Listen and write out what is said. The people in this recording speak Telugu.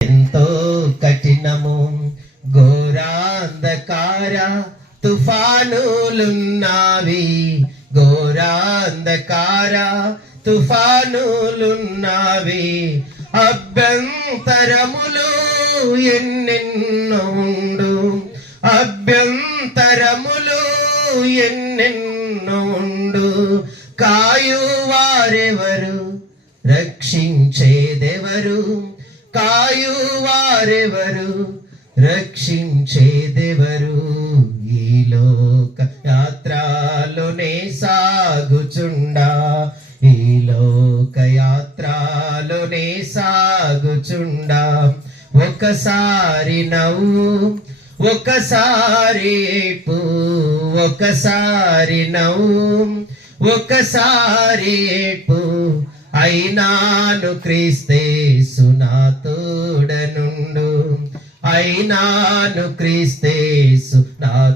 ఎంతో కఠినము ఘోరాంధకార తుఫానులున్నావి, ఘోరాంధకార తుఫానులున్నావి. అభ్యంతరములు ఎన్నెన్నో ఉండు, అభ్యంతరములు ఎన్నెన్నో ఉండు. కాయువారెవరు, రక్షించేదెవరు? కాయువారెవరు, రక్షించేదెవరు? ఈ లోక యాత్రలోనే సాగుచుండా, ఈ లోక యాత్రలోనే సాగుచుండా. ఒకసారి నవ్వు, ఒకసారి ఏడ్పు, ఒకసారి నవ్వు, ఒకసారి ఏడ్పు. అయినాను క్రీస్తేసు నా తోడనుండు, అయినాను క్రీస్తేసు నా